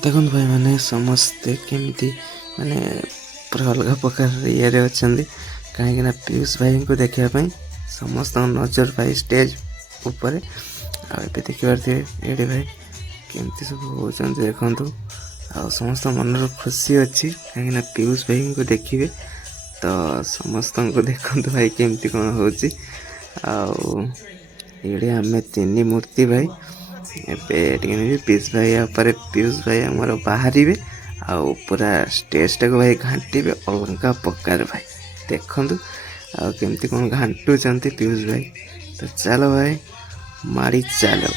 देखो भाई मैंने समस्ते केमती माने पूरा अलग प्रकार ये अच्छा कहीं पीयूष भाई को देखापी समस्त नजर भाई स्टेज उपर आगे देखी पारे ये भाई केमती सब होती देखु आ समस्त मन खुशी अच्छी कहीं पीयूष भाई को देखिए तो समस्त को देखु भाई केमती कौन हो आम तीन मूर्ति भाई एबे पीयूष भाई पीयूष भाई आमर बाहर आउ पूरा स्टेज टाक भाई घाटे अलग प्रकार भाई देखु आमती कौन घाटुंट पीयूष भाई तो चलो भाई माड़ी चलो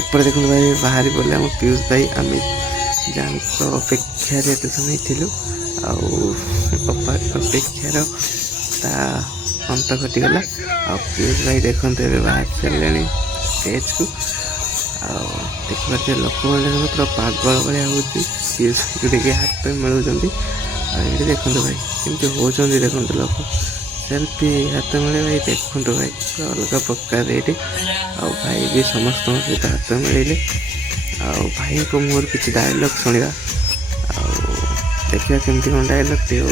एपटे देखो भाई बाहरी बोले आम पीयूष भाई आम जहाँ अपेक्षार एत समय थी अपेक्षार अंत घटीगला आ पीयूष भाई देखते बाहर चलने स्टेज को देखिए लोक मैंने पूरा पागल भाया हो पीयूष भाई हाथ मिलूँ ये देखो भाई कमी होती देखो लोक सेल्फी हाथ मिले भाई देखो भाई पूरा अलग प्रकार ये भाई भी समस्त सहित हाथ मिले भाई को मोर किसी डायलॉग शुणा देखिए केमती कौन डायलॉग टे हो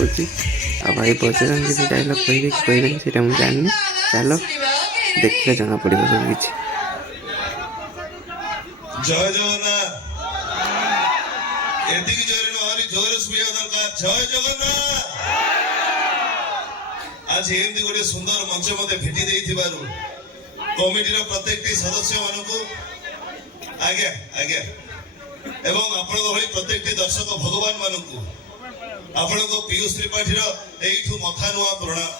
भाई बजरंग किसी डायलॉग कहबे से मुझे जानी चलो देखिए जना पड़ो सब किसी जय जगन्नाथ एतिकी जोरे नहरी जोरे सुया दरकार जय जगन्नाथ आज एमती गोटे सुंदर मंच मते भेटी देइथिबारु कमिटी रो प्रत्येकटी सदस्य मानकु आज्ञा आज्ञा एवं आपण भली प्रत्येकटी दर्शक भगवान मानकु आपण को पीयूष त्रिपाठी रो एइठु मथा नुआ प्रणाम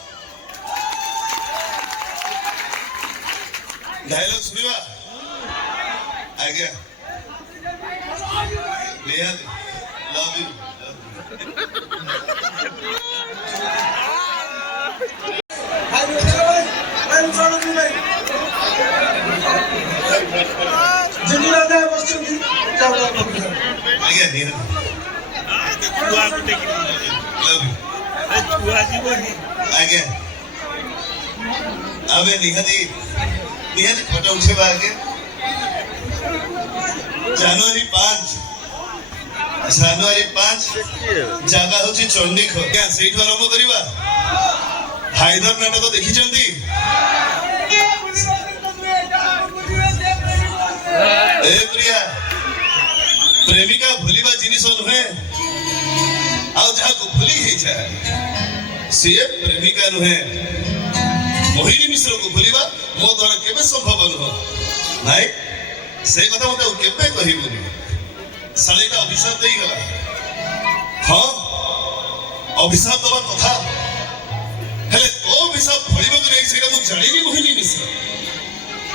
डायलॉग सुनिबा आज्ञा निहाती लव यू आज्ञा आज्ञा अबे निहाती निहाती फोटो उठेबा आगे जनवरी 5 जगह हूँ चंडीखोल क्या से आरंभ करवा हाइदर नाटक देखी प्रिया प्रेमिका भूलिबा जिनिस नुहे भूली सी प्रेमिका नुहे मोहिनी मिश्र को भूलिबा मो द्वारा केबे संभव नुह नाई से कथा मत केबे कहबुनी सालीटा अभिशाप दे गला हाँ अभिशाप दबा कथा हेले तो अभिशाप फलिबो कि नहीं सेटा मु जानिनी मोहिनी मिश्र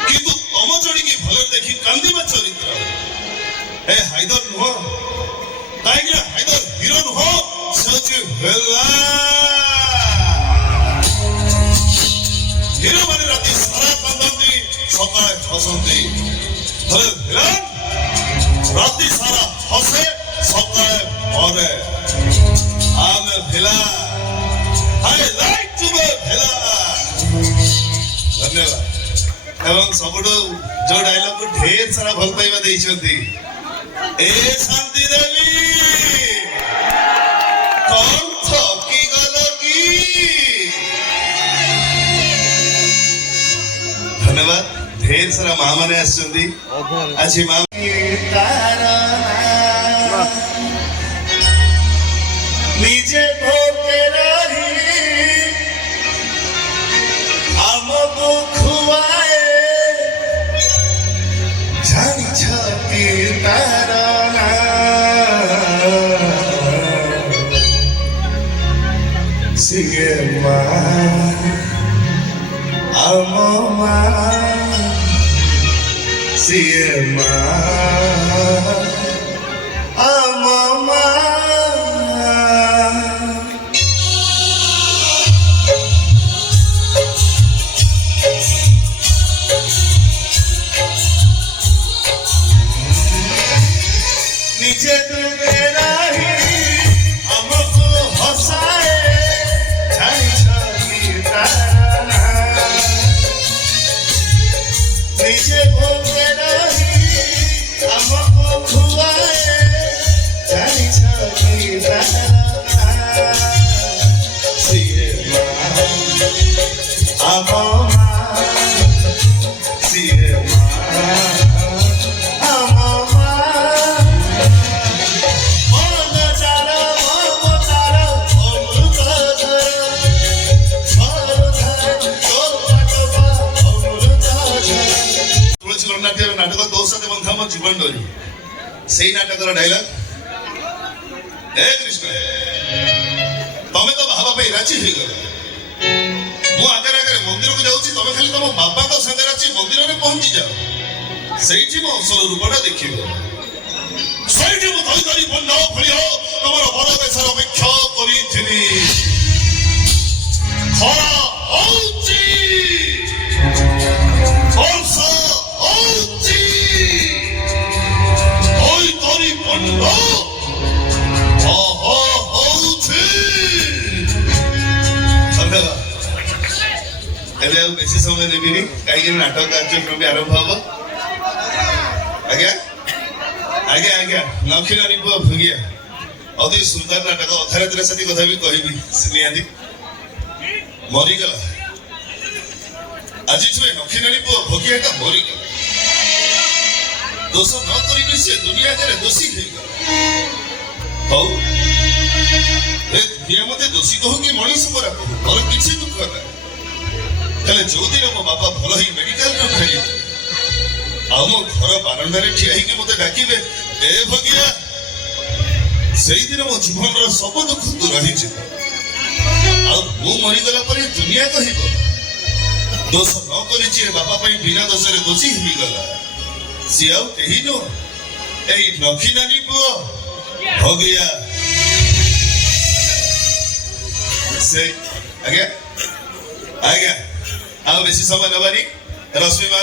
किंतु तम जोड़ी की भले देखि कांदीबा चरित्र ए हाइदर नुह काइला हाइदर हीरो नुह सच हेला हीरो माने राती सारा कांदंती सकाळे हसंती भले हीरो राती सारा हसे सकाळे मरे आमे भेला आई लाइक टू बी भेला धन्यवाद एवं सबुठो जो डायलॉग को ढेर सारा भल पाइबा देइछंती ए शांति देवी कौन थकी गलो की धन्यवाद ढेर सारा माँ माने आछंती आछि माँ निजे भोके रही आमको खुआए जानी छकी तारना सिगे माँ आमो माँ सिगे माँ आमो माँ नीचे डूबे रही हमको हंसाए जानी छकी तारना नीचे डूबे रही हमको खुआए ସେଇ ନାଟକର ଡାଇଲଗ ହେ କୃଷ୍ଣ ତମେ ତ ବାହା ପାଇଁ ରାଜି ହେଇଗଲ ମୁଁ ଆଗରେ ଆଗରେ ମନ୍ଦିରକୁ ଯାଉଛି ତମେ ଖାଲି ତମ ବାପାଙ୍କ ସାଙ୍ଗରେ ଆସି ମନ୍ଦିରରେ ପହଞ୍ଚି ଯାଅ ସେଇଠି ମୋ ଅସଲ ରୂପଟା ଦେଖିବ ସେଇଠି ମୁଁ ଧରି ଧରି ବନ୍ଧ ଭଳି ତମର ବଡ ବେଶର ଅପେକ୍ଷା କରିଥିଲି ଖରା ହଉଛି ବର୍ଷା ହଉଛି ଧରି ଧରି ବନ୍ଧ ହଉଛି ଏବେ ଆଉ ବେଶୀ ସମୟ ନେବିନି କାହିଁକି ନାଟକ କାର୍ଯ୍ୟକ୍ରମ ଆରମ୍ଭ ହବ ଆଜ୍ଞା ଆଜ୍ଞା ଆଜ୍ଞା ନକ୍ଷିଣାରୀ ପୁଅ ଭୋଗିଆ ଅତି ସୁନ୍ଦର ନାଟକ ଅଧାରାତିରେ ସେଠି କଥା ବି କହିବି ସେ ନିହାତି ମରିଗଲା ଆଜିଠୁ ଏ ନକ୍ଷିଣାରୀ ପୁଅ ଭୋଗିଆଟା ମରିଗଲା ଦୋଷ ନ କରିବି ସେ ଦୁନିଆ ଆଗରେ ଦୋଷୀ ହେଇଗଲା ହଉ ଏ ଦୁନିଆ ମତେ ଦୋଷୀ କହୁ କି ମଣିଷ ମରା କହୁ ମୋର କିଛି ଦୁଃଖ ନାହିଁ ହେଲେ ଯୋଉଦିନ ମୋ ବାପା ଭଲ ହେଇ ମେଡିକାଲରୁ ଫେରିବେ ଆଉ ମୋ ଘର ବାରଣ୍ଡାରେ ଠିଆ ହେଇକି ମତେ ଡାକିବେ ଏ ଭଗିଆ ସେଇଦିନ ମୋ ଜୀବନର ସବୁ ଦୁଃଖ ଦୂର ହେଇଯିବ ଆଉ ମୁଁ ମରିଗଲା ପରେ ଦୁନିଆ କହିବ ଦୋଷ ନ କରିଛି ଏ ବାପା ପାଇଁ ବିନା ଦୋଷରେ ଦୋଷୀ ହେଇଗଲା ସିଏ ଆଉ କେହି ନୁହଁ ଏଇ ନକ୍ଷିଣାରୀ ପୁଅ ଭଗିଆ ସେ ଆଜ୍ଞା ଆଜ୍ଞା ଆଉ ବେଶୀ ସମୟ ନେବାନି ରଶ୍ମି ମା